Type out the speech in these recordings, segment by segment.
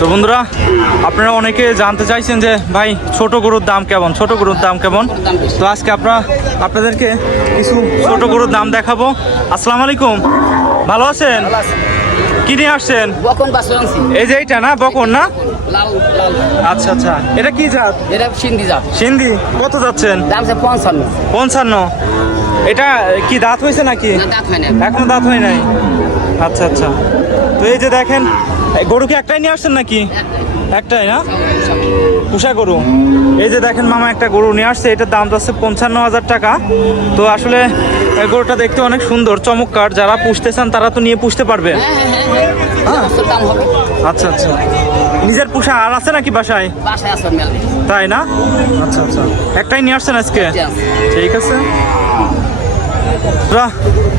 তো বন্ধুরা আপনারা অনেকে জানতে চাইছেন যে ভাই ছোট গরুর দাম কেমন? ছোট গরুর দাম কেমন? তো আজকে আপনারা আপনাদেরকে কিছু ছোট গরুর দাম দেখাবো। আসসালামু আলাইকুম। ভালো আছেন? কি নিয়ে আসছেন? এই যে এইটা না বকন না? আচ্ছা আচ্ছা। এটা কি জাত? এটা সিন্ধি জাত। সিন্ধি। কত যাচ্ছেন? দাম পঞ্চান্ন। পঞ্চান্ন। এটা কি দাঁত হয়েছে নাকি? এখনও দাঁত হয় নাই? আচ্ছা আচ্ছা। তো এই যে দেখেন গরু কি একটাই নিয়ে আসছেন নাকি? একটাই না? পুষা গরু। এই যে দেখেন মামা একটা গরু নিয়ে আসছে এটার দাম যাচ্ছে পঞ্চান্ন হাজার টাকা। তো আসলে এই গরুটা দেখতে অনেক সুন্দর চমৎকার। যারা পুষতে চান তারা তো নিয়ে পুষতে পারবে। হ্যাঁ, দাম হবে। আচ্ছা আচ্ছা। নিজের পুষা আর আছে নাকি বাসায়? তাই না? আচ্ছা আচ্ছা। একটাই নিয়ে আসছেন আজকে? ঠিক আছে।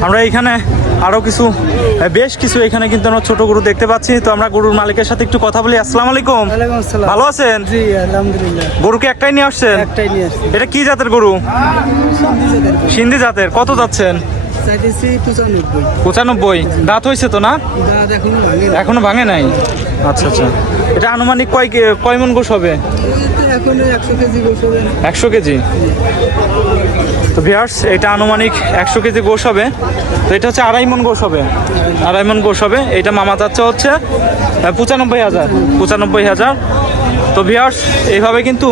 আমরা এখানে আরও কিছু বেশ কিছু এখানে কিন্তু আমরা ছোট গরু দেখতে পাচ্ছি। তো আমরা গরুর মালিকের সাথে একটু কথা বলি। আসসালামু আলাইকুম। ভালো আছেন? জি আলহামদুলিল্লাহ। গরুকে একটাই নিয়ে আসছেন? একটাই নিয়ে আসছি। এটা কি জাতের গরু? সিন্ধি জাতের। কত যাচ্ছেন? পঁচানব্বই। দাঁত হয়েছে তো না? এখন ভাঙে নাই। আচ্ছা আচ্ছা। এটা আনুমানিক কয় কয় মন গোস হবে? একশো কেজি? গোস তো ভিয়ার্স এটা আনুমানিক একশো কেজি গোশ হবে। তো এটা হচ্ছে আড়াই মন গোশ হবে। আড়াই মন গোশ হবে। এটা মামা চাচ্ছে হচ্ছে পঁচানব্বই হাজার পঁচানব্বই হাজার। তো ভিয়ার্স এইভাবে কিন্তু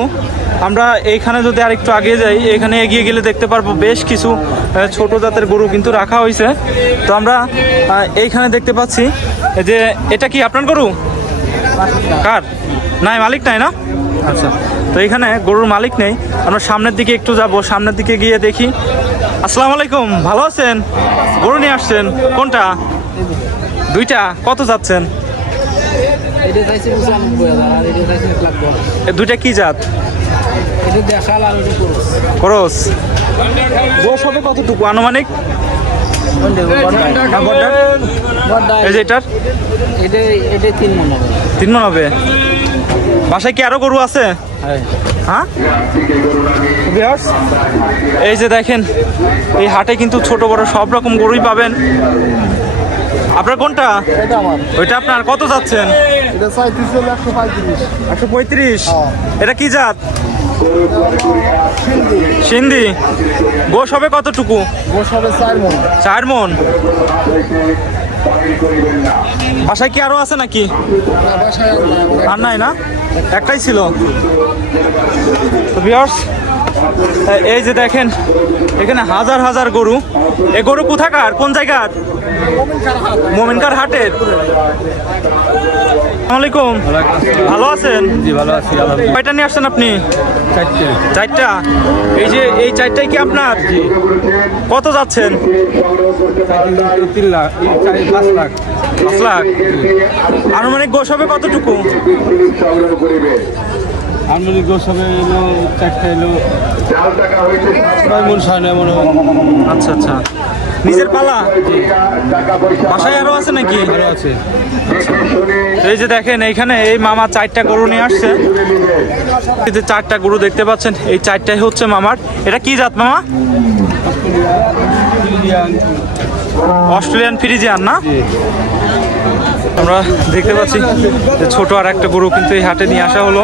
আমরা এইখানে যদি আরেকটু আগে যাই, এখানে এগিয়ে গেলে দেখতে পারব বেশ কিছু ছোট জাতের গরু কিন্তু রাখা হয়েছে। তো আমরা এইখানে দেখতে পাচ্ছি যে এটা কি আপনার গরু? কার? নাই, মালিক নাই না? আচ্ছা তো এখানে গরুর মালিক নেই। আমরা সামনের দিকে একটু যাব সামনের দিকে গিয়ে দেখি। আসসালামু আলাইকুম ভালো আছেন? গরু নিয়ে আসছেন কোনটা? দুইটা কত যাচ্ছেন? দুইটা কি জাত? খরচ গোস হবে কতটুকু? আনুমানিক? এই যে এটার? এটা এটা তিন মন হবে। তিন মন হবে। বাসায় কি আরও গরু আছে? হ্যাঁ। বিহার্স এই যে দেখেন এই হাটে কিন্তু ছোট বড় সব রকম গরুই পাবেন। আপনার কোনটা? ওইটা আপনার। কত যাচ্ছেন? একশো পঁয়ত্রিশ। এটা কি জাত? সিন্ধি। গোস হবে কতটুকু? গোস হবে চার মন। চার মন। বাসায় কি আরও আছে নাকি? আর নাই না? একটাই ছিল। এই যে দেখেন, এখানে হাজার হাজার গরু। এ গরু কোথাকার? কোন জায়গার? মোমিনকার হাটের। আসসালামু আলাইকুম। ভালো আছেন? জি ভালো আছি কয়টা নিয়ে আসছেন আপনি? চারটে। এই যে এই চারটাই কি আপনার? কত যাচ্ছেন? তিন লাখ পাঁচ লাখ। পাঁচ লাখ। আনুমানিক গোস হবে কতটুকু? আনুমানিক গোস হবে এলো চারটে এলো নয় মন সাড়ে নয় মন। আচ্ছা আচ্ছা। নিজের পালা? বাসায় আরও আছে নাকি? আছে। এই যে দেখেন এইখানে এই মামা চারটা গরু নিয়ে আসছে। এই যে চারটা গরু দেখতে পাচ্ছেন এই চারটাই হচ্ছে মামার। এটা কি জাত মামা? অস্ট্রেলিয়ান ফ্রিজিয়ান না? আমরা দেখতে পাচ্ছি যে ছোট আর একটা গরু কিন্তু এই হাটে নিয়ে আসা হলো।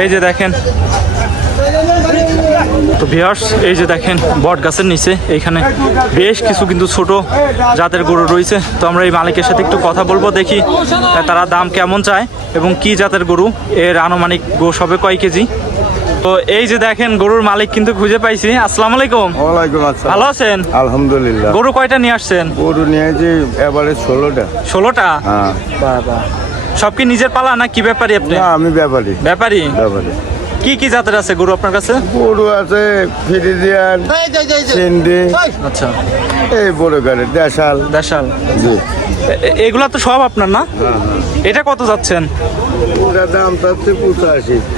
এই যে দেখেন তো ভিয়ার্স এই যে দেখেন বট গাছের নিচে এইখানে বেশ কিছু কিন্তু ছোট জাতের গরু রয়েছে। তো আমরা এই মালিকের সাথে একটু কথা বলব দেখি তারা দাম কেমন চায় এবং কি জাতের গরু এর আনুমানিক গোস হবে কয় কেজি। তো এই যে দেখেন গরুর মালিক কিন্তু খুঁজে পাইছি। আসসালাম আলাইকুম। ওয়ালাইকুম আসসালাম। ভালো আছেন? আলহামদুলিল্লাহ। গরু কয়টা নিয়ে আসছেন? গরু নিয়েছি এবারে ষোলোটা। ষোলোটা? হ্যাঁ। সব কি নিজের পালা না কি ব্যাপারী আপনি? না আমি ব্যাপারী। ব্যাপারী? ব্যাপারী। কি কি জাতের আছে গরু আপনার কাছে? গরু আছে ফিরিজিয়ান সিন্ধি। আচ্ছা। এই বড় গাড়ি দেশাল। দেশাল। জি। এগুলা তো সব আপনার না? এটা কত যাচ্ছেন?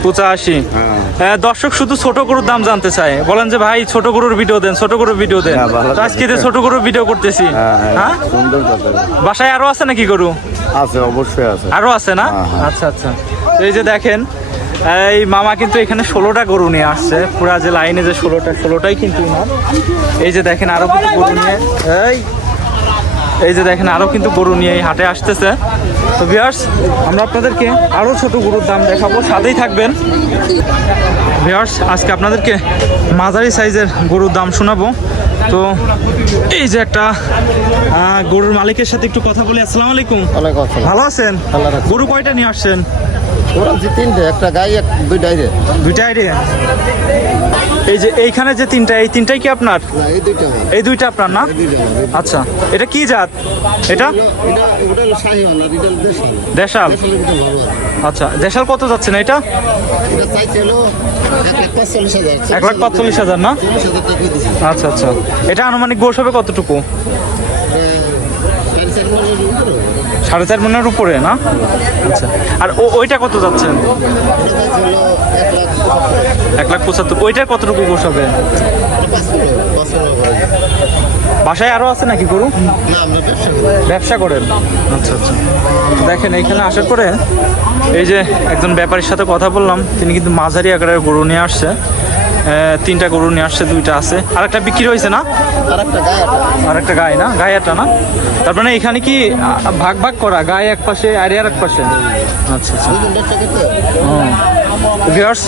পঁচাশি। হ্যাঁ। হ্যাঁ, দর্শক শুধু ছোট গরুর দাম জানতে চায়। বলেন যে ভাই ছোট গরুর ভিডিও দেন ছোট গরুর ভিডিও দেন। হ্যাঁ, ভালো আজকে যে ছোট গরুর ভিডিও করতেছি হ্যাঁ হ্যাঁ হ্যাঁ? বাসায় আরও আছে নাকি গরু? আছে অবশ্যই আছে। আরও আছে না? হ্যাঁ, হ্যাঁ। আচ্ছা আচ্ছা। এই যে দেখেন এই মামা কিন্তু এখানে ষোলোটা গরু নিয়ে আসছে। পুরা যে লাইনে যে ষোলোটা, ষোলোটাই কিন্তু এই যে দেখেন আরও কিন্তু গরু নিয়ে, এই এই যে দেখেন আরও কিন্তু গরু নিয়ে এই হাটে আসতেছে। তো ভিউয়ার্স আমরা আপনাদেরকে আরও ছোট গরুর দাম দেখাবো, সাথেই থাকবেন। ভিউয়ার্স আজকে আপনাদেরকে মাঝারি সাইজের গরুর দাম শোনাবো। তো এই যে একটা গরুর মালিকের সাথে একটু কথা বলি। আসসালামু আলাইকুম। ওয়ালাইকুম আসসালাম। ভালো আছেন। গরু কয়টা নিয়ে আসছেন? তিনটে একটা গাই দুইটা আইডিয়া এই যে এইখানে যে তিনটা এই তিনটাই কি আপনার? এই দুইটা আপনার না? আচ্ছা এটা কি জাত? এটা? দেশাল। আচ্ছা দেশাল কত যাচ্ছে না এটা? এক লাখ পাঁচচল্লিশ হাজার। না? আচ্ছা আচ্ছা। এটা আনুমানিক গোস হবে কতটুকু? সাড়ে চার মনের উপরে না? আচ্ছা। আর ওইটা কত যাচ্ছেন? এক লাখ পঁচাত্তর। ওইটার কতটুকু গোস হবে? বাসায় আরও আছে নাকি গরু? ব্যবসা করেন। আচ্ছা আচ্ছা। দেখেন এখানে আসার পরে এই যে একজন ব্যাপারীর সাথে কথা বললাম তিনি কিন্তু মাঝারি আকারের গরু নিয়ে আসছে। তিনটা গরু নিয়ে আসছে দুইটা আছে। আর একটা বিক্রি হয়েছে না? আর একটা গায়ে না? গায়ে একটা না? তার মানে এখানে কি ভাগ ভাগ করা গায়ে এক পাশে আর এক পাশে? আচ্ছা আচ্ছা। ভিউয়ার্স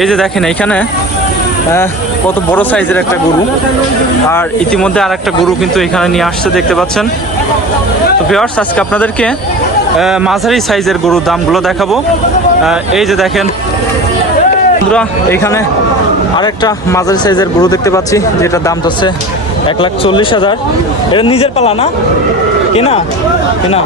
এই যে দেখেন এইখানে আহ, কত বড় সাইজের একটা গরু। আর ইতিমধ্যে আর একটা গরু কিন্তু এখানে নিয়ে আসছে দেখতে পাচ্ছেন? তো ভিউয়ার্স আজকে আপনাদেরকে মাঝারি সাইজের গরুর দামগুলো দেখাবো। এই যে দেখেন বন্ধুরা, এখানে আরেকটা মাঝারি সাইজের গরু দেখতে পাচ্ছি, যেটার দাম হচ্ছে এক লাখ চল্লিশ হাজার। এটা নিজের পালা না? কেনা? কেনা?